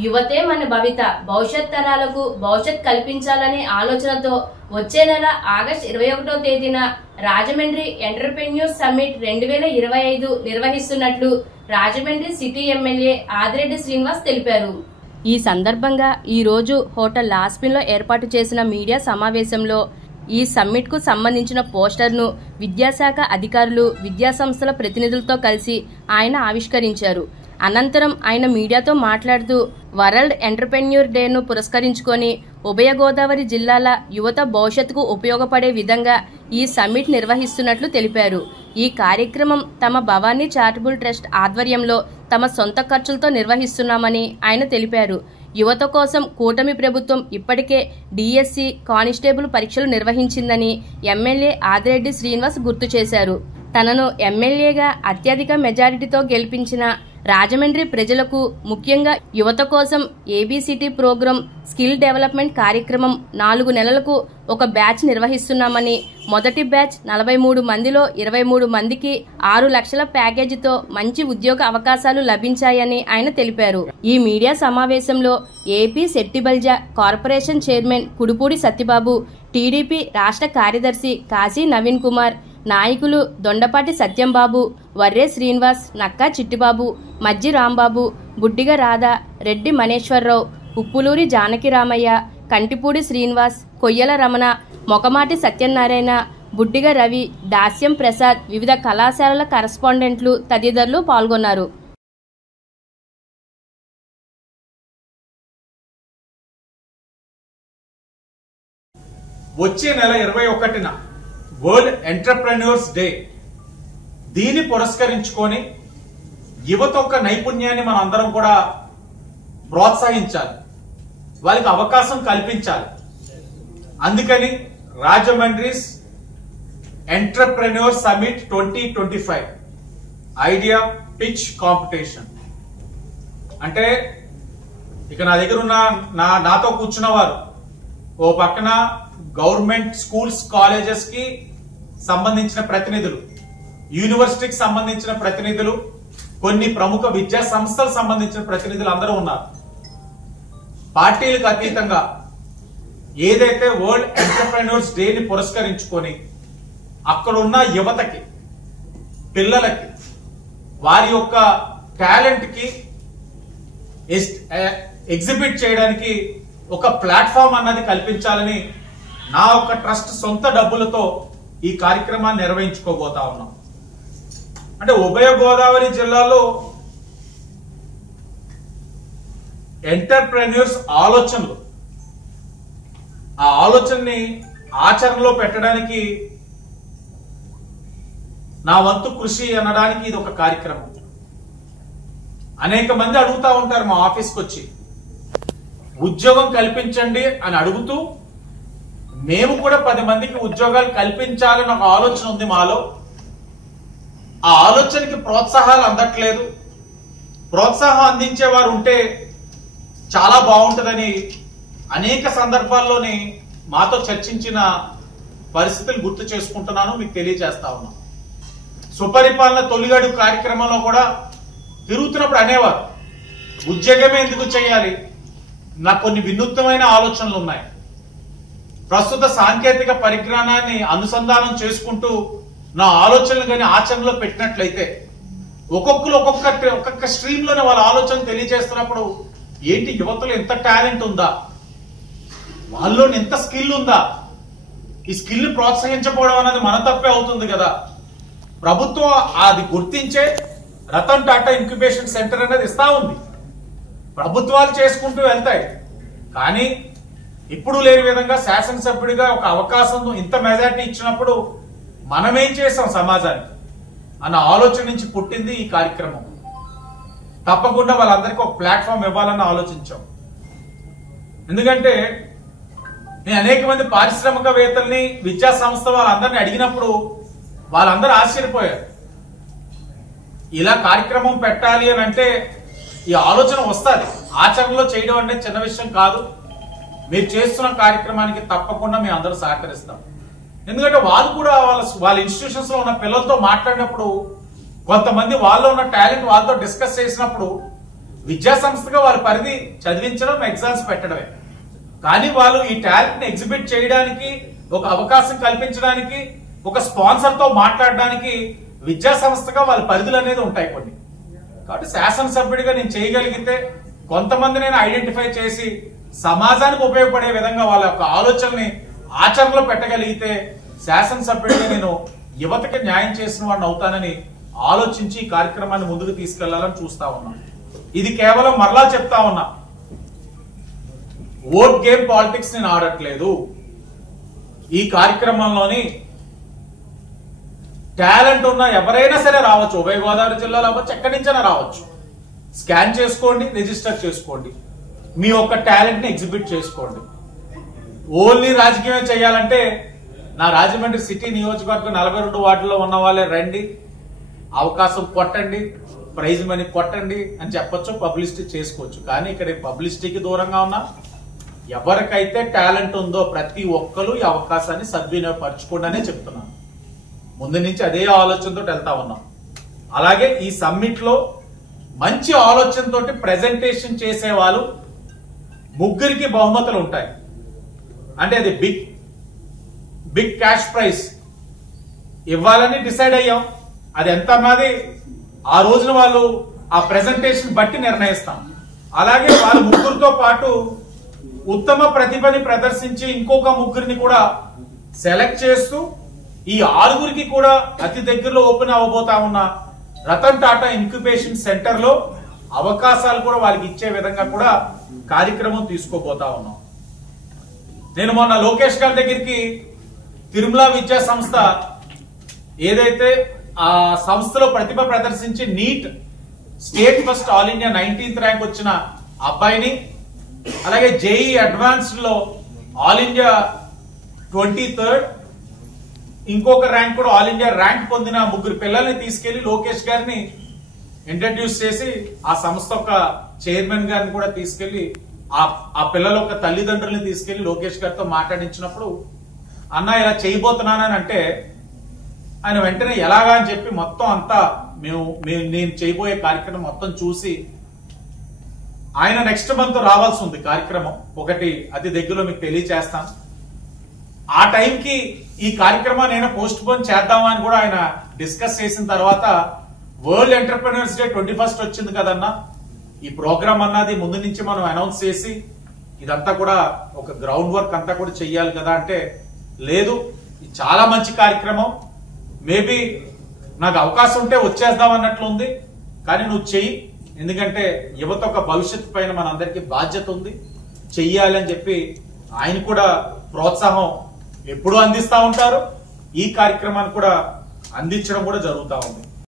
యువతే మన భవిత, భవిష్యత్ తరాలకు భవిష్యత్ కల్పించాలనే ఆలోచనతో వచ్చే నెల ఆగస్టు 21వ తేదీన రాజమండ్రి ఎంటర్‌ప్రెన్యూర్స్ సమ్మిట్ 2025 నిర్వహిస్తున్నట్లు రాజమండ్రి సిటీ ఎమ్మెల్యే ఆదిరెడ్డి శ్రీనివాస్ తెలిపారు. ఈ సందర్భంగా ఈ రోజు హోటల్ లాస్పిన్లో ఏర్పాటు చేసిన మీడియా సమావేశంలో ఈ సమ్మిట్ కు సంబంధించిన పోస్టర్ను విద్యాశాఖ అధికారులు, విద్యాసంస్థల ప్రతినిధులతో కలిసి ఆయన ఆవిష్కరించారు. అనంతరం ఆయన మీడియాతో మాట్లాడుతూ వరల్డ్ ఎంటర్‌ప్రెన్యూర్ డేను పురస్కరించుకొని ఉభయ గోదావరి జిల్లాల యువత భవిష్యత్తుకు ఉపయోగపడే విధంగా ఈ సమ్మిట్ నిర్వహిస్తున్నట్లు తెలిపారు. ఈ కార్యక్రమం తమ భవానీ చారిటబుల్ ట్రస్ట్ ఆధ్వర్యంలో తమ సొంత ఖర్చులతో నిర్వహిస్తున్నామని ఆయన తెలిపారు. యువత కోసం కూటమి ప్రభుత్వం ఇప్పటికే డిఎస్సి, కానిస్టేబుల్ పరీక్షలు నిర్వహించిందని ఎమ్మెల్యే ఆదిరెడ్డి శ్రీనివాస్ గుర్తు చేశారు. తనను ఎమ్మెల్యేగా అత్యధిక మెజారిటీతో గెలిపించిన రాజమండ్రి ప్రజలకు, ముఖ్యంగా యువత కోసం ఏబీసీటీ ప్రోగ్రాం స్కిల్ డెవలప్మెంట్ కార్యక్రమం 4 నెలలకు ఒక బ్యాచ్ నిర్వహిస్తున్నామని, మొదటి బ్యాచ్ 43 మందిలో 23 మందికి 6 లక్షల ప్యాకేజీతో మంచి ఉద్యోగ అవకాశాలు లభించాయని ఆయన తెలిపారు. ఈ మీడియా సమావేశంలో AP Settibalija corporation chairman Kudupudi Satyababu, TDP రాష్ట్ర కార్యదర్శి కాశీ నవీన్ కుమార్, నాయకులు దొండపాటి సత్యంబాబు, వర్రే శ్రీనివాస్, నక్కా చిట్టిబాబు, మజ్జి రాంబాబు, బుడ్డిగ రాధ, రెడ్డి మనేశ్వరరావు, ఉప్పులూరి జానకిరామయ్య, కంటిపూడి శ్రీనివాస్, కొయ్యల రమణ, మొకమాటి సత్యనారాయణ, బుడ్డిగ రవి, దాస్యం ప్రసాద్, వివిధ కళాశాలల కరస్పాండెంట్లు తదితరులు పాల్గొన్నారు. వచ్చే నెల 21న వరల్డ్ ఎంటర్‌ప్రెన్యూర్స్ డే. దీన్ని పురస్కరించుకొని యువత యొక్క నైపుణ్యాన్ని మనం అందరం కూడా ప్రోత్సహించాలి, వాళ్ళకి అవకాశం కల్పించాలి. అందుకని Rajahmundry's entrepreneur summit 2025 idea pitch competition. అంటే ఇక నా దగ్గర ఉన్న నాతో కూర్చున్న వారు ఓ పక్కన గవర్నమెంట్ స్కూల్స్, కాలేజెస్ కి సంబంధించిన ప్రతినిధులు, యూనివర్సిటీకి సంబంధించిన ప్రతినిధులు, కొన్ని ప్రముఖ విద్యా సంస్థలకు సంబంధించిన ప్రతినిధులు అందరూ ఉన్నారు. పార్టీలకు అతీతంగా ఏదైతే వరల్డ్ ఎంటర్‌ప్రెన్యూర్స్ డేని పురస్కరించుకొని అక్కడున్న యువతకి, పిల్లలకి వారి యొక్క టాలెంట్ కి ఎగ్జిబిట్ చేయడానికి ఒక ప్లాట్ఫామ్ అన్నది కల్పించాలని నా యొక్క ట్రస్ట్ సొంత డబ్బులతో ఈ కార్యక్రమాన్ని నిర్వహించుకోబోతా ఉన్నాం. అంటే ఉభయ గోదావరి జిల్లాలో ఎంటర్‌ప్రెన్యూర్స్ ఆలోచనలు, ఆ ఆలోచనని ఆచరణలో పెట్టడానికి నా వంతు కృషి అనడానికి ఇది ఒక కార్యక్రమం. అనేక మంది అడుగుతా ఉంటారు మా ఆఫీస్కి వచ్చి, ఉద్యోగం కల్పించండి అని అడుగుతూ, మేము కూడా 10 మందికి ఉద్యోగాలు కల్పించాలని ఒక ఆలోచన ఉంది మాలో. ఆ ఆలోచనకి ప్రోత్సాహాలు అందట్లేదు. ప్రోత్సాహం అందించేవారు ఉంటే చాలా బాగుంటుందని అనేక సందర్భాల్లోని మాతో చర్చించిన పరిస్థితులు గుర్తు చేసుకుంటున్నాను, మీకు తెలియజేస్తా ఉన్నాను. సుపరిపాలన తొలిగడు కార్యక్రమంలో కూడా తిరుగుతున్నప్పుడు అనేవారు, ఉద్యోగమే ఎందుకు చేయాలి, నాకు కొన్ని వినూత్నమైన ఆలోచనలు ఉన్నాయి. ప్రస్తుత సాంకేతిక పరిజ్ఞానాన్ని అనుసంధానం చేసుకుంటూ నా ఆలోచనలు కానీ ఆచరణలో పెట్టినట్లయితే ఒక్కొక్క స్ట్రీమ్ లోనే వాళ్ళ ఆలోచనలు తెలియజేస్తున్నప్పుడు ఏంటి యువతలో ఎంత టాలెంట్ ఉందా, వాళ్ళలో ఎంత స్కిల్ ఉందా, ఈ స్కిల్ ప్రోత్సహించకపోవడం అనేది మన తప్పే అవుతుంది కదా. ప్రభుత్వం అది గుర్తించే రతన్ టాటా ఇంక్యుబేషన్ సెంటర్ అనేది ఇస్తా ఉంది, ప్రభుత్వాలు చేసుకుంటూ వెళ్తాయి. కానీ ఇప్పుడు లేని విధంగా శాసనసభ్యుడిగా ఒక అవకాశం ఇంత మెజారిటీ ఇచ్చినప్పుడు మనమేం చేసాం సమాజానికి అన్న ఆలోచన నుంచి పుట్టింది ఈ కార్యక్రమం. తప్పకుండా వాళ్ళందరికీ ఒక ప్లాట్ఫామ్ ఇవ్వాలని ఆలోచించాం. ఎందుకంటే నేను అనేక మంది పారిశ్రామికవేత్తల్ని, విద్యా సంస్థ వాళ్ళందరినీ అడిగినప్పుడు వాళ్ళందరూ ఆశ్చర్యపోయారు. ఇలా కార్యక్రమం పెట్టాలి అని అంటే ఈ ఆలోచన వస్తుంది, ఆచరణలో చేయడం అనేది చిన్న విషయం కాదు. మీరు చేస్తున్న కార్యక్రమానికి తప్పకుండా మేము అందరూ సహకరిస్తాం. ఎందుకంటే వాళ్ళు కూడా వాళ్ళ ఇన్స్టిట్యూషన్స్ లో ఉన్న పిల్లలతో మాట్లాడినప్పుడు కొంతమంది వాళ్ళలో ఉన్న టాలెంట్ వాళ్ళతో డిస్కస్ చేసినప్పుడు విద్యా సంస్థగా వాళ్ళ పరిధి చదివించడం, ఎగ్జామ్స్ పెట్టడమే. కానీ వాళ్ళు ఈ టాలెంట్ ని ఎగ్జిబిట్ చేయడానికి, ఒక అవకాశం కల్పించడానికి, ఒక స్పాన్సర్ తో మాట్లాడడానికి విద్యా సంస్థగా వాళ్ళ పరిధులు అనేది ఉంటాయి కొన్ని. కాబట్టి శాసనసభ్యుడిగా నేను చేయగలిగితే, కొంతమంది నేను ఐడెంటిఫై చేసి సమాజానికి ఉపయోగపడే విధంగా వాళ్ళ యొక్క ఆలోచనని ఆచరణలో పెట్టగలిగితే శాసనసభ్యుడిగా నేను యువతకి న్యాయం చేసిన వాడిని అవుతానని ఆలోచించి ఈ కార్యక్రమాన్ని ముందుకు తీసుకెళ్లాలని చూస్తా ఉన్నా. ఇది కేవలం మరలా చెప్తా ఉన్నా, ఓట్ గేమ్ పాలిటిక్స్ నేను ఆడట్లేదు. ఈ కార్యక్రమంలోని టాలెంట్ ఉన్న ఎవరైనా సరే రావచ్చు, ఉభయ గోదావరి జిల్లాలో అవ్వచ్చు, ఎక్కడి నుంచైనా రావచ్చు. స్కాన్ చేసుకోండి, రిజిస్టర్ చేసుకోండి, మీ యొక్క టాలెంట్ ని ఎగ్జిబిట్ చేసుకోండి. ఓన్లీ రాజకీయం చేయాలంటే నా రాజమండ్రి సిటీ నియోజకవర్గం 42 వార్డులో ఉన్న వాళ్ళే రండి, అవకాశం కొట్టండి, ప్రైజ్ మనీ కొట్టండి అని చెప్పొచ్చు, పబ్లిసిటీ చేసుకోవచ్చు. కానీ ఇక్కడ పబ్లిసిటీకి దూరంగా ఉన్నా ఎవరికైతే టాలెంట్ ఉందో ప్రతి ఒక్కరు ఈ అవకాశాన్ని సద్వినియోగపరచుకోండి అనే చెప్తున్నాను. ముందు నుంచి అదే ఆలోచనతో వెళ్తా ఉన్నాం. అలాగే ఈ సమ్మిట్ లో మంచి ఆలోచనతో ప్రెజెంటేషన్ చేసే వాళ్ళు ముగ్గురికి బహుమతులు ఉంటాయి. అంటే అది బిగ్ క్యాష్ ప్రైజ్ ఇవ్వాలని డిసైడ్ అయ్యాం. అది ఎంత అన్నది ఆ రోజున వాళ్ళు ఆ ప్రెజెంటేషన్ బట్టి నిర్ణయిస్తాం. అలాగే వాళ్ళ ముగ్గురితో పాటు ఉత్తమ ప్రతిభని ప్రదర్శించి ఇంకొక ముగ్గురిని కూడా సెలెక్ట్ చేస్తూ ఈ 6గురికి కూడా అతి దగ్గరలో ఓపెన్ అవ్వబోతా ఉన్న రతన్ టాటా ఇంక్యుబేషన్ సెంటర్ లో అవకాశాలు కూడా వాళ్ళకి ఇచ్చే విధంగా కూడా కార్యక్రమం తీసుకోబోతా ఉన్నాం. నేను మొన్న లోకేష్ గారి దగ్గరికి తిరుమల విద్యా సంస్థ ఏదైతే ఆ సంస్థలో ప్రతిభ ప్రదర్శించి NEET state first all India 19th rank వచ్చిన అబ్బాయిని, అలాగే జేఈ అడ్వాన్స్డ్ లో ఆల్ ఇండియా 23rd ఇంకొక ర్యాంక్ కూడా ఆల్ ఇండియా ర్యాంక్ పొందిన ముగ్గురు పిల్లల్ని తీసుకెళ్లి లోకేష్ గారిని ఇంట్రడ్యూస్ చేసి ఆ సంస్థ యొక్క చైర్మన్ గారిని కూడా తీసుకెళ్లి ఆ పిల్లల యొక్క తల్లిదండ్రుల్ని తీసుకెళ్లి లోకేష్ గారితో మాట్లాడించినప్పుడు, అన్న ఇలా చేయబోతున్నానని అంటే ఆయన వెంటనే ఎలాగా అని చెప్పి మొత్తం అంతా నేను చేయబోయే కార్యక్రమం మొత్తం చూసి ఆయన నెక్స్ట్ మంత్ రావాల్సి ఉంది కార్యక్రమం ఒకటి అతి దగ్గరలో మీకు తెలియచేస్తాను. ఆ టైంకి ఈ కార్యక్రమాన్ని నేను పోస్ట్ పోన్ చేద్దామా అని కూడా ఆయన డిస్కస్ చేసిన తర్వాత వరల్డ్ ఎంటర్‌ప్రెన్యూర్స్ డే 21st వచ్చింది కదన్నా, ఈ ప్రోగ్రామ్ అన్నది ముందు నుంచి మనం అనౌన్స్ చేసి ఇదంతా కూడా ఒక గ్రౌండ్ వర్క్ అంతా కూడా చెయ్యాలి కదా అంటే, లేదు ఇది చాలా మంచి కార్యక్రమం, మేబీ నాకు అవకాశం ఉంటే వచ్చేద్దాం అన్నట్లు ఉంది, కానీ నువ్వు చెయ్యి, ఎందుకంటే యువత ఒక భవిష్యత్తు పైన మనందరికీ బాధ్యత ఉంది, చెయ్యాలి అని చెప్పి ఆయన కూడా ప్రోత్సాహం ఎప్పుడూ అందిస్తా ఉంటారు. ఈ కార్యక్రమాన్ని కూడా అందించడం కూడా జరుగుతూ ఉంది.